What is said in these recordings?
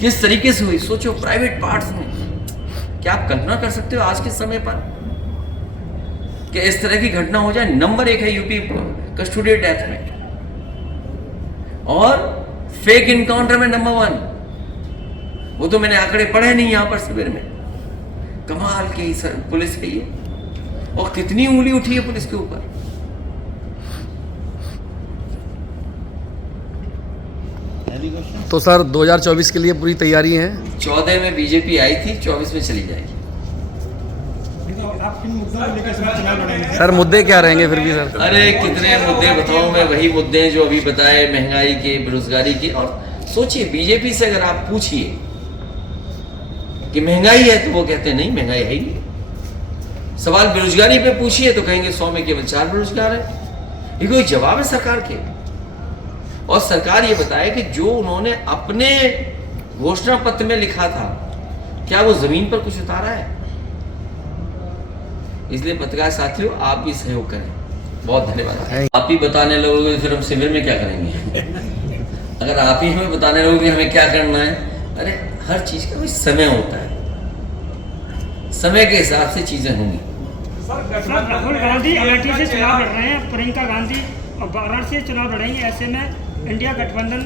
किस तरीके से हुई सोचो, प्राइवेट पार्ट्स में। क्या आप कल्पना कर सकते हो आज के समय पर कि इस तरह की घटना हो जाए? नंबर 1 है यूपी कस्टोडियल डेथ में, और फेक इनकाउंटर में नंबर 1। वो तो मैंने आंकड़े पढ़े नहीं यहां पर शिविर में। कमाल की पुलिस के ये, और कितनी उंगली उठी है पुलिस के ऊपर। तो सर 2024 के लिए पूरी तैयारी है? 14 में बीजेपी आई थी, 24 में चली जाएगी। सर मुद्दे क्या रहेंगे फिर भी सर? अरे कितने मुद्दे बताऊं मैं, वही मुद्दे जो अभी बताए, महंगाई के, बेरोजगारी के। और सोचिए, बीजेपी से अगर आप पूछिए कि महंगाई है तो वो कहते हैं नहीं महंगाई है ही नहीं। सवाल बेरोजगारी पे पूछिए तो कहेंगे 100 में केवल 4 बेरोजगार है। ये कोई जवाब है सरकार के? और सरकार ये बताए कि जो उन्होंने अपने घोषणा पत्र में लिखा था, क्या वो जमीन पर कुछ उतारा है? इसलिए पत्रकार साथियों, आप भी सहयोग करें। बहुत धन्यवाद। आप ही बताने लगोगे फिर हम शिविर में क्या करेंगे? अगर आप ही हमें बताने लगोगे हमें क्या करना है, अरे हर चीज का कोई समय होता है, समय के हिसाब से चीजें होंगी। राहुल गांधी अमेठी से चुनाव लड़ रहे हैं, प्रियंका गांधी और वाराणसी से चुनाव लड़ेंगे। ऐसे में इंडिया गठबंधन,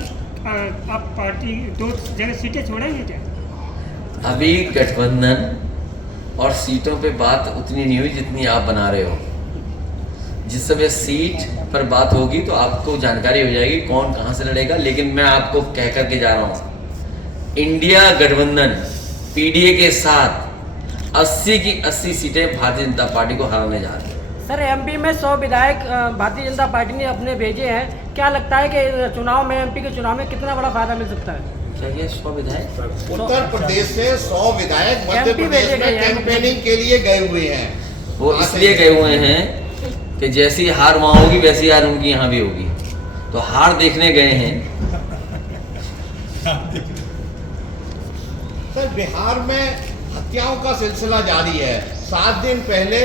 आप पार्टी 2 जगह सीटें छोड़ेंगे क्या? अभी गठबंधन और सीटों पे बात उतनी नहीं हुई जितनी आप बना रहे हो। जिस समय सीट पर बात होगी तो आपको जानकारी हो जाएगी कौन कहां से लड़ेगा। लेकिन मैं आपको कह करके जा रहा हूं, इंडिया गठबंधन पीडीए के साथ 80 की 80 सीटें भारतीय जनता पार्टी को हराने जा रही है। सर एमपी में 100 विधायक भारतीय जनता पार्टी ने अपने भेजे हैं। क्या लगता है कि चुनाव में, एमपी के चुनाव में कितना बड़ा फायदा मिल सकता है? क्या ये 100 विधायक? उत्तर प्रदेश से 100 विधायक मध्य प्रदेश में कैंपेनिंग के लिए गए हुए हैं। वो इसलिए गए हुए हैं कि जैसी हार वहां होगी वैसी हार उनकी यहाँ भी होगी, तो हार देखने गए हैं। सर बिहार में हत्याओं का सिलसिला जारी है। 7 दिन पहले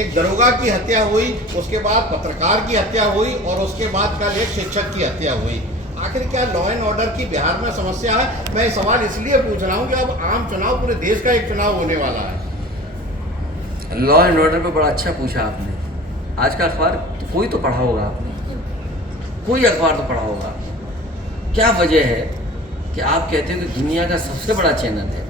एक दरोगा की हत्या हुई, उसके बाद पत्रकार की हत्या हुई, और उसके बाद कल एक शिक्षक की हत्या हुई। आखिर क्या लॉ एंड ऑर्डर की बिहार में समस्या है? मैं सवाल इसलिए पूछ रहा हूँ कि अब आम चुनाव, पूरे देश का एक चुनाव होने वाला है। लॉ एंड ऑर्डर पे बड़ा अच्छा पूछा आपने। आज का अखबार तो कोई तो पढ़ा होगा आपने, कोई अखबार तो पढ़ा होगा। क्या वजह है कि आप कहते हो कि दुनिया का सबसे बड़ा चैनल है,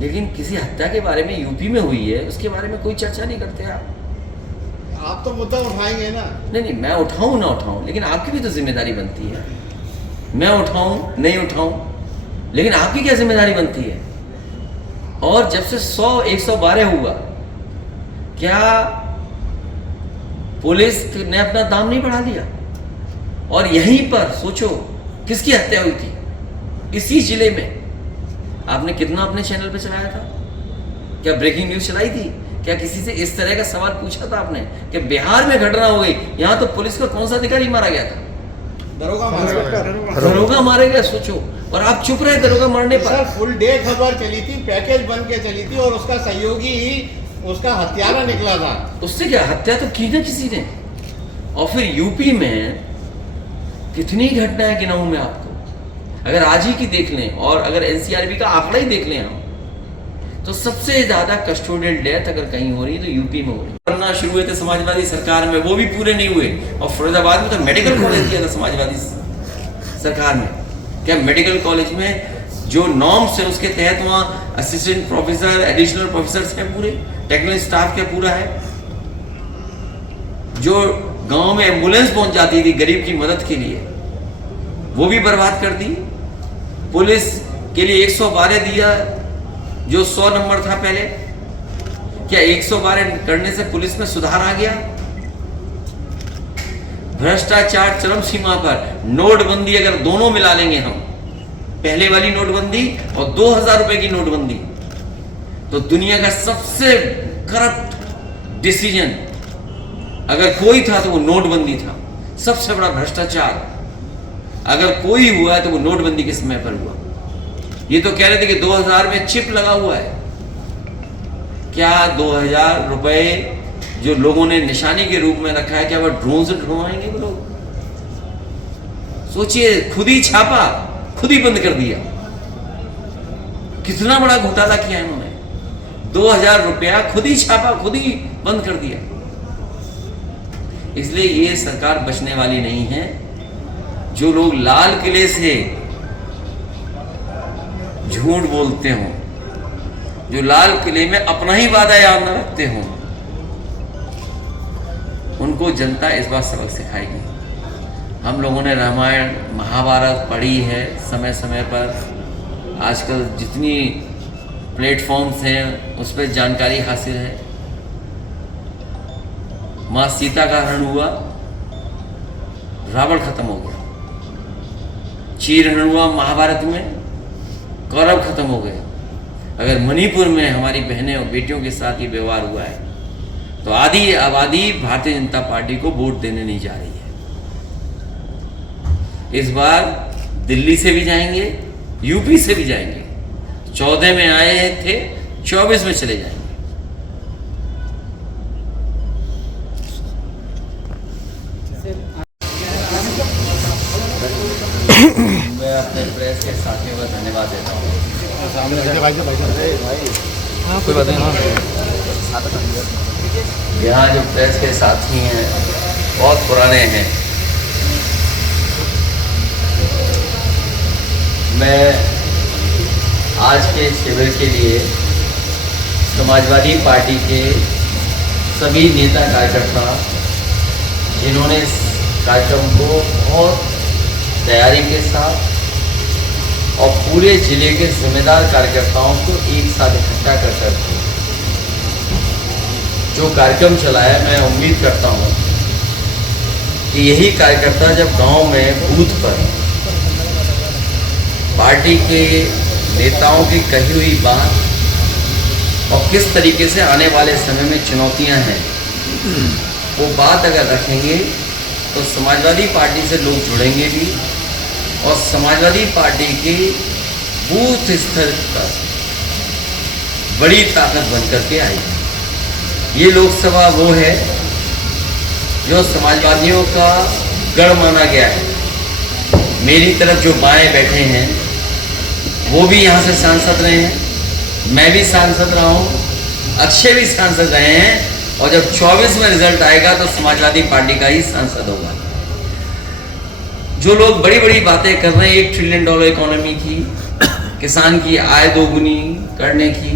लेकिन किसी हत्या के बारे में यूपी में हुई है उसके बारे में कोई चर्चा नहीं करते आप तो मुद्दा उठाएंगे ना? नहीं, मैं उठाऊं ना उठाऊं, लेकिन आपकी भी तो जिम्मेदारी बनती है। मैं उठाऊं नहीं उठाऊं, लेकिन आपकी क्या जिम्मेदारी बनती है? और जब से 112 हुआ, क्या पुलिस ने अपना दाम नहीं बढ़ा लिया? और यहीं पर सोचो किसकी हत्या हुई थी, इसी जिले में। आपने कितना अपने चैनल पे चलाया था? क्या ब्रेकिंग न्यूज चलाई थी? क्या किसी से इस तरह का सवाल पूछा था आपने कि बिहार में घटना हो गई, यहां तो पुलिस का कौन सा अधिकारी मारा गया था? दरोगा मारे गए, सोचो। और आप चुप रहे दरोगा मारने पर। सर फुल डे खबर चली थी, पैकेज बन के चली थी, और उसका सहयोगी ही उसका हत्यारा निकला था। उससे क्या, हत्या तो की ना किसी ने। और फिर यूपी में कितनी घटनाएं गिनाऊं मैं आपको, अगर आज ही की देख लें और अगर एनसीआरबी का आंकड़ा ही देख लें हम, तो सबसे ज्यादा कस्टोडियल डेथ अगर कहीं हो रही है तो यूपी में हो रही है। करना शुरू हुए थे समाजवादी सरकार में, वो भी पूरे नहीं हुए। और फिरोजाबाद में तो मेडिकल कॉलेज दिया था समाजवादी सरकार में। क्या मेडिकल कॉलेज में जो नॉर्म्स है उसके तहत वहाँ असिस्टेंट प्रोफेसर, एडिशनल प्रोफेसर हैं, पूरे टेक्निकल स्टाफ क्या पूरा है? जो गांव में एम्बुलेंस पहुंच जाती थी गरीब की मदद के लिए, वो भी बर्बाद कर दी। पुलिस के लिए 112 दिया, जो 100 नंबर था पहले। क्या 112 करने से पुलिस में सुधार आ गया? भ्रष्टाचार चरम सीमा पर। नोटबंदी अगर दोनों मिला लेंगे हम, पहले वाली नोटबंदी और 2000 रुपए की नोटबंदी, तो दुनिया का सबसे करप्ट डिसीजन अगर कोई था तो वो नोटबंदी था। सबसे बड़ा भ्रष्टाचार अगर कोई हुआ है तो वो नोटबंदी के समय पर हुआ। ये तो कह रहे थे कि 2000 में चिप लगा हुआ है। क्या 2000 रुपए जो लोगों ने निशानी के रूप में रखा है, क्या वो ड्रोन से ढूंढवाएंगे वो लोग? सोचिए, खुद ही छापा, खुद ही बंद कर दिया। कितना बड़ा घोटाला किया इन्होंने। 2000 रुपया खुद ही छापा, खुद ही बंद कर दिया। इसलिए ये सरकार बचने वाली नहीं है। जो लोग लाल किले से झूठ बोलते हो, जो लाल किले में अपना ही वादा याद न रखते हो, उनको जनता इस बार सबक सिखाएगी। हम लोगों ने रामायण महाभारत पढ़ी है समय समय पर। आजकल जितनी प्लेटफॉर्म्स हैं उस पर जानकारी हासिल है। माँ सीता का हरण हुआ, रावण खत्म हो गया। चीर हरण हुआ महाभारत में, कौरव खत्म हो गए। अगर मणिपुर में हमारी बहनें और बेटियों के साथ ये व्यवहार हुआ है तो आधी आबादी भारतीय जनता पार्टी को वोट देने नहीं जा रही है। इस बार दिल्ली से भी जाएंगे, यूपी से भी जाएंगे। 14 में आए थे, 24 में चले जाएंगे। मैं अपने प्रेस के साथियों का धन्यवाद देता हूँ। कोई बात नहीं। यहाँ जो प्रेस के साथी हैं बहुत पुराने हैं। मैं आज के शिविर के लिए समाजवादी पार्टी के सभी नेता कार्यकर्ता, जिन्होंने इस कार्यक्रम को बहुत तैयारी के साथ और पूरे जिले के जिम्मेदार कार्यकर्ताओं को एक साथ इकट्ठा कर करके जो कार्यक्रम चलाया, मैं उम्मीद करता हूँ कि यही कार्यकर्ता जब गांव में बूथ पर पार्टी के नेताओं की कही हुई बात और किस तरीके से आने वाले समय में चुनौतियां हैं वो बात अगर रखेंगे तो समाजवादी पार्टी से लोग जुड़ेंगे भी और समाजवादी पार्टी के बूथ स्तर पर बड़ी ताकत बनकर के आएगी। ये लोकसभा वो है जो समाजवादियों का गढ़ माना गया है। मेरी तरफ जो बाएं बैठे हैं वो भी यहाँ से सांसद रहे हैं, मैं भी सांसद रहा हूँ, अक्षय भी सांसद रहे हैं और जब 24 में रिजल्ट आएगा तो समाजवादी पार्टी का ही सांसद होगा। जो लोग बड़ी बड़ी बातें कर रहे हैं, $1 ट्रिलियन इकोनॉमी की, किसान की आय दोगुनी करने की,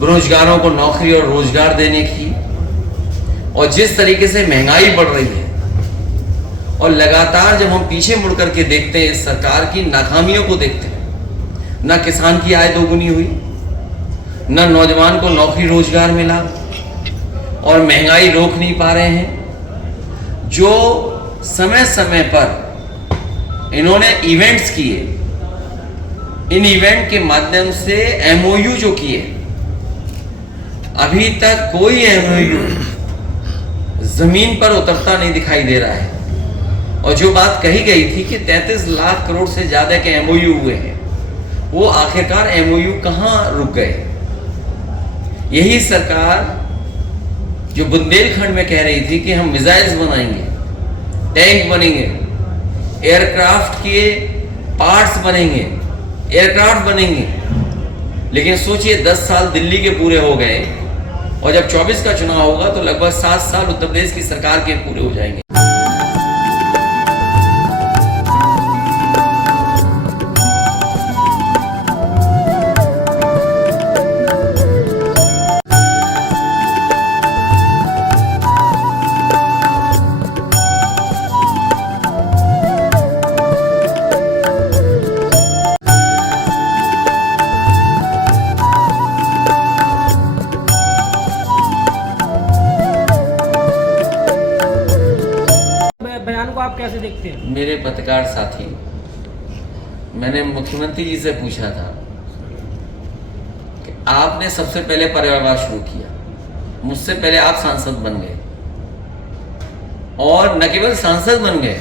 बेरोजगारों को नौकरी और रोजगार देने की, और जिस तरीके से महंगाई बढ़ रही है और लगातार जब हम पीछे मुड़ करके देखते हैं इस सरकार की नाकामियों को देखते हैं, ना किसान की आय दोगुनी हुई, ना नौजवान को नौकरी रोजगार मिला और महंगाई रोक नहीं पा रहे हैं। जो समय समय पर इन्होंने इवेंट्स किए, इन इवेंट के माध्यम से एमओयू जो किए, अभी तक कोई एमओयू जमीन पर उतरता नहीं दिखाई दे रहा है। और जो बात कही गई थी कि 33 लाख करोड़ से ज्यादा के एमओयू हुए हैं, वो आखिरकार एमओयू कहां रुक गए। यही सरकार जो बुंदेलखंड में कह रही थी कि हम मिसाइल्स बनाएंगे, टैंक बनेंगे, एयरक्राफ्ट के पार्ट्स बनेंगे, एयरक्राफ्ट बनेंगे, लेकिन सोचिए 10 साल दिल्ली के पूरे हो गए और जब 24 का चुनाव होगा तो लगभग 7 साल उत्तर प्रदेश की सरकार के पूरे हो जाएंगे। बयान को आप कैसे देखते हैं? मेरे पत्रकार साथी, मैंने मुख्यमंत्री जी से पूछा था कि आपने सबसे पहले परिवारवाद शुरू किया, मुझसे पहले आप सांसद बन गए और न केवल सांसद बन गए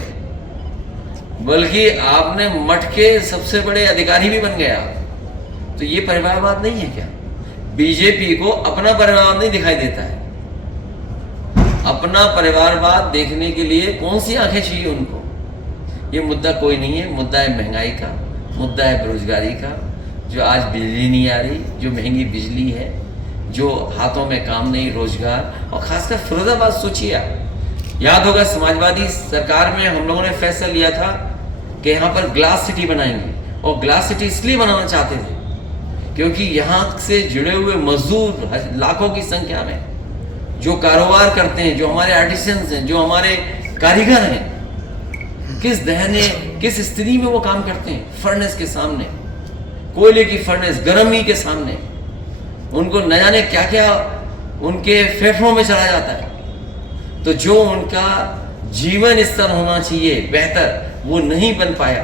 बल्कि आपने मठ के सबसे बड़े अधिकारी भी बन गए आप। तो ये परिवारवाद नहीं है क्या? बीजेपी को अपना परिवारवाद नहीं दिखाई देता है। अपना परिवारवाद देखने के लिए कौन सी आंखें चाहिए उनको? ये मुद्दा कोई नहीं है। मुद्दा है महंगाई का, मुद्दा है बेरोजगारी का। जो आज बिजली नहीं आ रही, जो महंगी बिजली है, जो हाथों में काम नहीं, रोजगार, और खासकर फिरोजाबाद सोचिए आप, याद होगा समाजवादी सरकार में हम लोगों ने फैसला लिया था कि यहाँ पर ग्लास सिटी बनाएंगे, और ग्लास सिटी इसलिए बनाना चाहते थे क्योंकि यहाँ से जुड़े हुए मजदूर लाखों की संख्या में जो कारोबार करते हैं, जो हमारे आर्टिसंस हैं, जो हमारे कारीगर हैं, किस दहने किस स्थिति में वो काम करते हैं, फर्नेस के सामने, कोयले की फर्नेस, गर्मी के सामने, उनको न जाने क्या क्या उनके फेफड़ों में चला जाता है। तो जो उनका जीवन स्तर होना चाहिए बेहतर, वो नहीं बन पाया,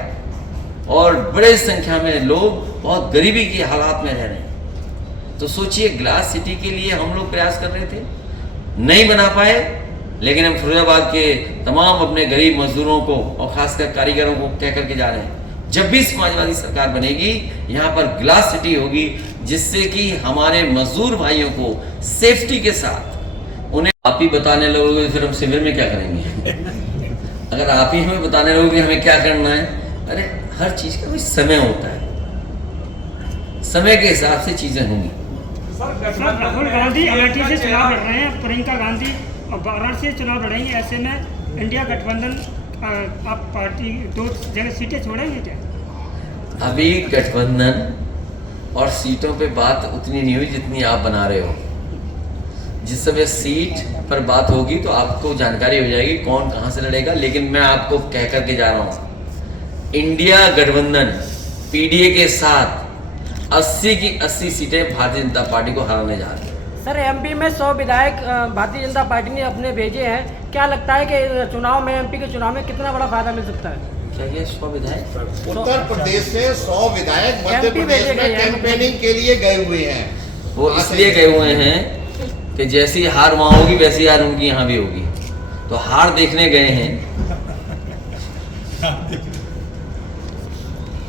और बड़े संख्या में लोग बहुत गरीबी की हालात में रह रहे हैं। तो सोचिए, ग्लास सिटी के लिए हम लोग प्रयास कर रहे थे, नहीं बना पाए, लेकिन हम फिरोजाबाद के तमाम अपने गरीब मजदूरों को और खासकर कारीगरों को कह करके जा रहे हैं, जब भी समाजवादी सरकार बनेगी यहाँ पर ग्लास सिटी होगी, जिससे कि हमारे मजदूर भाइयों को सेफ्टी के साथ, उन्हें आप ही बताने लगोगे फिर हम शिविर में क्या करेंगे? अगर आप ही हमें बताने लगोगे हमें क्या करना है, अरे हर चीज का कोई समय होता है, समय के हिसाब से चीजें होंगी। राहुल गांधी अमेठी से चुनाव लड़ रहे हैं, प्रियंका गांधी और वाराणसी से चुनाव लड़ेंगे, ऐसे में इंडिया गठबंधन आप पार्टी 2 जगह सीटें छोड़ेंगे क्या? अभी गठबंधन और सीटों पे बात उतनी नहीं हुई जितनी आप बना रहे हो। जिस समय सीट पर बात होगी तो आपको जानकारी हो जाएगी कौन कहाँ से लड़ेगा। लेकिन मैं आपको कह करके जा रहा हूँ, इंडिया गठबंधन पीडीए के साथ 80 की 80 सीटें भारतीय जनता पार्टी को हराने जा रही है। सर, एमपी में 100 विधायक भारतीय जनता पार्टी ने अपने भेजे हैं, क्या लगता है कि चुनाव में, एमपी के चुनाव में कितना बड़ा फायदा मिल सकता है? क्या ये 100 विधायक? उत्तर प्रदेश से 100 विधायक मध्य प्रदेश में कैंपेनिंग के लिए गए हुए हैं। वो इसलिए गए हुए हैं कि जैसी हार वहाँ होगी वैसी हार उनकी यहाँ भी होगी, तो हार देखने गए हैं।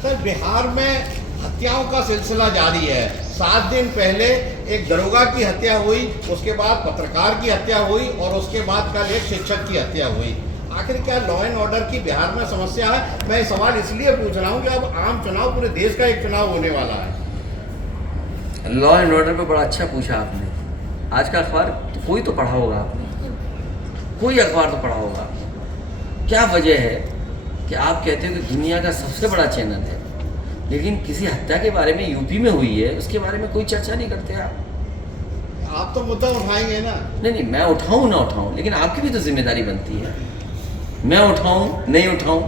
सर, बिहार में हत्याओं का सिलसिला जारी है। 7 दिन पहले एक दरोगा की हत्या हुई, उसके बाद पत्रकार की हत्या हुई, और उसके बाद कल एक शिक्षक की हत्या हुई। आखिर क्या लॉ एंड ऑर्डर की बिहार में समस्या है? मैं सवाल इसलिए पूछ रहा हूँ कि अब आम चुनाव, पूरे देश का एक चुनाव होने वाला है। लॉ एंड ऑर्डर पे बड़ा अच्छा पूछा आपने। आज का अखबार तो कोई तो पढ़ा होगा आपने, कोई अखबार तो पढ़ा होगा। क्या वजह है कि आप कहते हो कि दुनिया का सबसे बड़ा चैनल है, लेकिन किसी हत्या के बारे में यूपी में हुई है उसके बारे में कोई चर्चा नहीं करते आप तो मुद्दा उठाएंगे ना? नहीं, मैं उठाऊं ना उठाऊं, लेकिन आपकी भी तो जिम्मेदारी बनती है। मैं उठाऊं नहीं उठाऊं,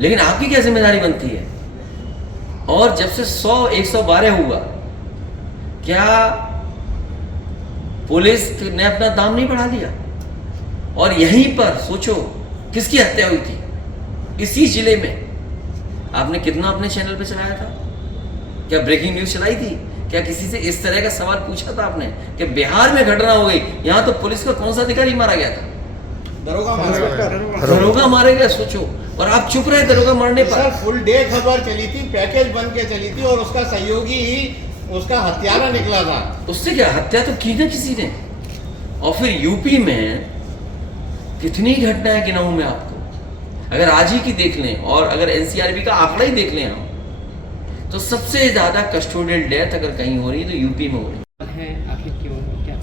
लेकिन आपकी क्या जिम्मेदारी बनती है? और जब से 112 हुआ, क्या पुलिस ने अपना दाम नहीं बढ़ा दिया? और यहीं पर सोचो किसकी हत्या हुई थी, इसी जिले में। आपने कितना अपने चैनल पे चलाया था? क्या ब्रेकिंग न्यूज चलाई थी? क्या किसी से इस तरह का सवाल पूछा था आपने कि बिहार में घटना हो गई, यहाँ तो पुलिस का कौन सा अधिकारी मारा गया था? दरोगा मारे गए, सोचो। और आप चुप रहे दरोगा मारने पर। सर, फुल डे खबर चली थी, पैकेज बन के चली थी, और उसका सहयोगी ही उसका हत्यारा निकला था। उससे क्या, हत्या तो की ना किसी ने। और फिर यूपी में कितनी घटनाएं गिनाऊं मैं आपको, अगर आज ही की देख लें और अगर एनसीआरबी का आंकड़ा ही देख लें हम, तो सबसे ज्यादा कस्टोडियल डेथ अगर कहीं हो रही है तो यूपी में हो रही है। आखिर क्यों, क्या?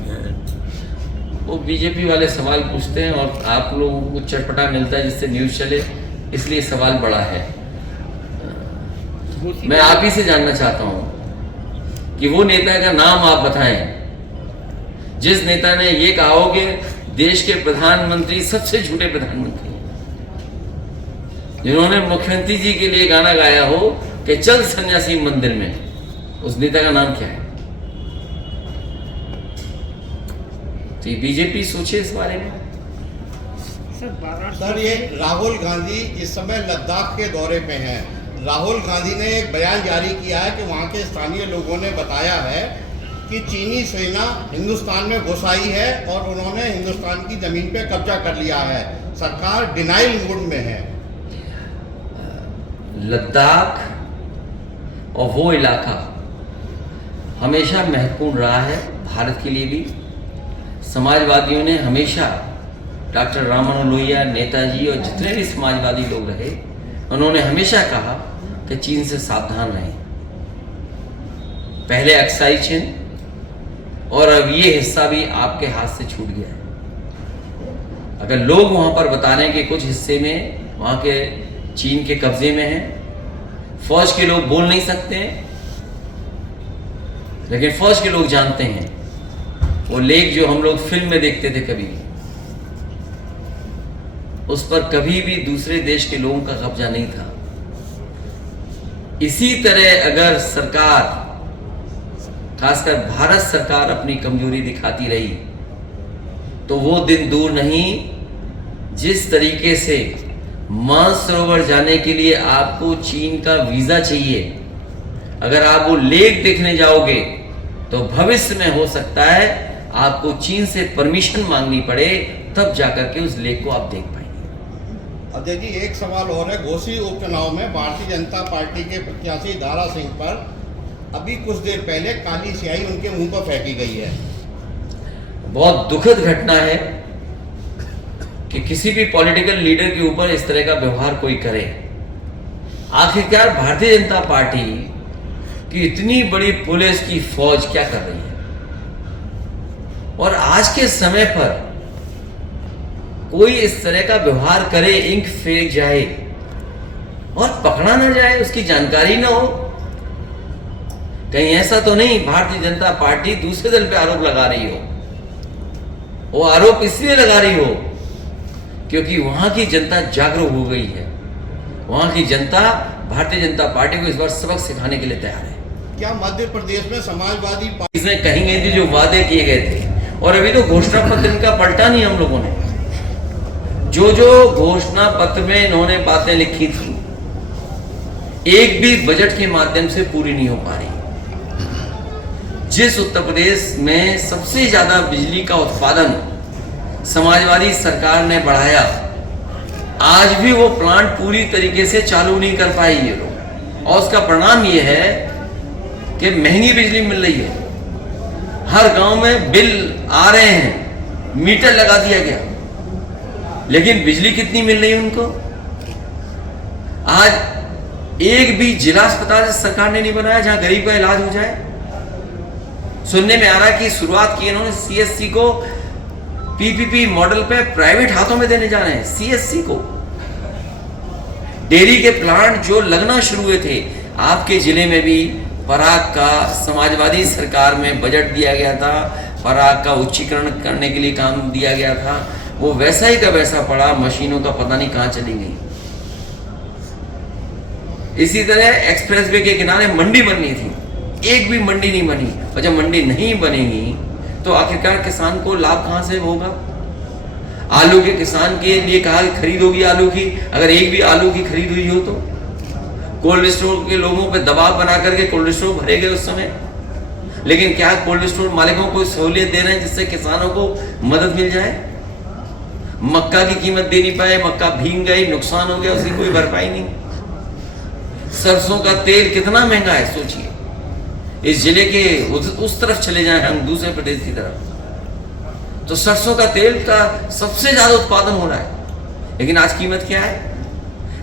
वो बीजेपी वाले सवाल पूछते हैं और आप लोगों को चटपटा मिलता है जिससे न्यूज चले, इसलिए सवाल बड़ा है। मैं आप ही से जानना चाहता हूं कि वो नेता का नाम आप बताएं जिस नेता ने ये कहा हो कि देश के प्रधानमंत्री सबसे झूठे प्रधानमंत्री हैं, जिन्होंने मुख्यमंत्री जी के लिए गाना गाया हो कि चल सन्यासी मंदिर में। उस नेता का नाम क्या है? तो ये बीजेपी सोचे इस बारे में। सर, ये राहुल गांधी इस समय लद्दाख के दौरे पे हैं। राहुल गांधी ने एक बयान जारी किया है कि वहाँ के स्थानीय लोगों ने बताया है कि चीनी सेना हिंदुस्तान में घुस आई है और उन्होंने हिंदुस्तान की जमीन पे कब्जा कर लिया है। सरकार डिनाइल मोड में है। लद्दाख और वो इलाका हमेशा महत्वपूर्ण रहा है भारत के लिए भी। समाजवादियों ने हमेशा, डॉक्टर राम मनोहर लोहिया, नेताजी और जितने भी समाजवादी लोग रहे, उन्होंने हमेशा कहा कि चीन से सावधान रहें। पहले अक्साई चिन्ह, और अब ये हिस्सा भी आपके हाथ से छूट गया है। अगर लोग वहां पर बता रहे हैं कि कुछ हिस्से में वहां के चीन के कब्जे में है, फौज के लोग बोल नहीं सकते हैं, लेकिन फौज के लोग जानते हैं वो लेक जो हम लोग फिल्म में देखते थे कभी, उस पर कभी भी दूसरे देश के लोगों का कब्जा नहीं था। इसी तरह अगर सरकार, खासकर भारत सरकार, अपनी कमजोरी दिखाती रही तो वो दिन दूर नहीं जिस तरीके से मानसरोवर जाने के लिए आपको चीन का वीजा चाहिए, अगर आप वो लेक देखने जाओगे तो भविष्य में हो सकता है आपको चीन से परमिशन मांगनी पड़े, तब जाकर के उस लेक को आप देख पाएंगे। अजय जी, एक सवाल और है। घोसी उपचुनाव में भारतीय जनता पार्टी के प्रत्याशी दारा सिंह पर अभी कुछ देर पहले काली स्याही उनके मुंह पर फेंकी गई है। बहुत दुखद घटना है कि किसी भी पॉलिटिकल लीडर के ऊपर इस तरह का व्यवहार कोई करे। आखिरकार भारतीय जनता पार्टी की इतनी बड़ी पुलिस की फौज क्या कर रही है, और आज के समय पर कोई इस तरह का व्यवहार करे, इंक फेंक जाए और पकड़ा ना जाए, उसकी जानकारी ना हो। कहीं ऐसा तो नहीं भारतीय जनता पार्टी दूसरे दल पे आरोप लगा रही हो? वो आरोप इसलिए लगा रही हो क्योंकि वहां की जनता जागरूक हो गई है। वहां की जनता भारतीय जनता पार्टी को इस बार सबक सिखाने के लिए तैयार है। क्या मध्य प्रदेश में समाजवादी पार्टी इसने कहीं गई थी जो वादे किए गए थे, और अभी तो घोषणा पत्र इनका पलटा नहीं। हम लोगों ने जो जो घोषणा पत्र में इन्होंने बातें लिखी थी, एक भी बजट के माध्यम से पूरी नहीं हो पा रही। जिस उत्तर प्रदेश में सबसे ज्यादा बिजली का उत्पादन समाजवादी सरकार ने बढ़ाया, आज भी वो प्लांट पूरी तरीके से चालू नहीं कर पाई ये लोग, और उसका परिणाम ये है कि महंगी बिजली मिल रही है। हर गांव में बिल आ रहे हैं, मीटर लगा दिया गया, लेकिन बिजली कितनी मिल रही है उनको? आज एक भी जिला अस्पताल सरकार ने नहीं बनाया जहां गरीब का इलाज हो जाए। सुनने में आ रहा है कि शुरुआत की इन्होंने सीएससी को पीपीपी मॉडल पे प्राइवेट हाथों में देने जा रहे हैं। सीएससी को, डेयरी के प्लांट जो लगना शुरू हुए थे आपके जिले में भी, पराग का समाजवादी सरकार में बजट दिया गया था, पराग का उच्चीकरण करने के लिए काम दिया गया था, वो वैसा ही का वैसा पड़ा, मशीनों का पता नहीं कहां चली गई। इसी तरह एक्सप्रेसवे के किनारे मंडी बननी थी, एक भी मंडी नहीं बनी, और जब मंडी नहीं बनेगी तो आखिरकार किसान को लाभ कहां से होगा? आलू के किसान के लिए कहा खरीद होगी आलू की, अगर एक भी आलू की खरीद हुई हो तो कोल्ड स्टोर के लोगों पे दबाव बना करके कोल्ड स्टोर भरे गए उस समय। लेकिन क्या कोल्ड स्टोर मालिकों को सहूलियत दे रहे हैं जिससे किसानों को मदद मिल जाए? मक्का की कीमत दे नहीं पाए, मक्का भीग गई, नुकसान हो गया, उसकी कोई भरपाई नहीं। सरसों का तेल कितना महंगा है सोचिए। इस जिले के उस तरफ चले जाएं हम, दूसरे प्रदेश की तरफ, तो सरसों का तेल का सबसे ज्यादा उत्पादन हो रहा है, लेकिन आज कीमत क्या है?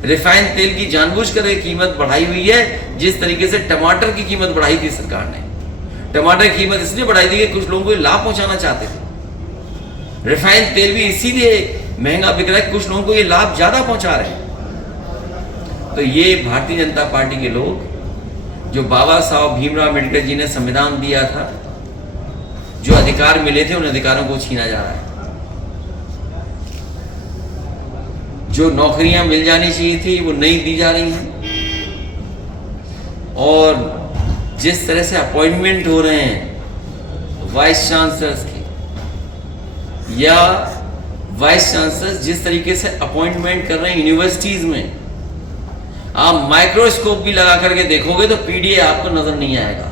रिफाइंड तेल की जानबूझकर कीमत बढ़ाई हुई है, जिस तरीके से टमाटर की कीमत बढ़ाई थी सरकार ने। टमाटर की कीमत इसलिए बढ़ाई थी कि कुछ लोगों को लाभ पहुंचाना चाहते थे। रिफाइंड तेल भी इसीलिए महंगा बिक रहा है, कुछ लोगों को ये लाभ ज्यादा पहुंचा रहे हैं। तो ये भारतीय जनता पार्टी के लोग, जो बाबा साहब भीमराव अम्बेडकर जी ने संविधान दिया था, जो अधिकार मिले थे, उन अधिकारों को छीना जा रहा है। जो नौकरियां मिल जानी चाहिए थी वो नहीं दी जा रही हैं, और जिस तरह से अपॉइंटमेंट हो रहे हैं वाइस चांसलर्स की, या वाइस चांसलर्स जिस तरीके से अपॉइंटमेंट कर रहे हैं यूनिवर्सिटीज में, आप माइक्रोस्कोप भी लगा करके देखोगे तो पीडीए आपको नजर नहीं आएगा।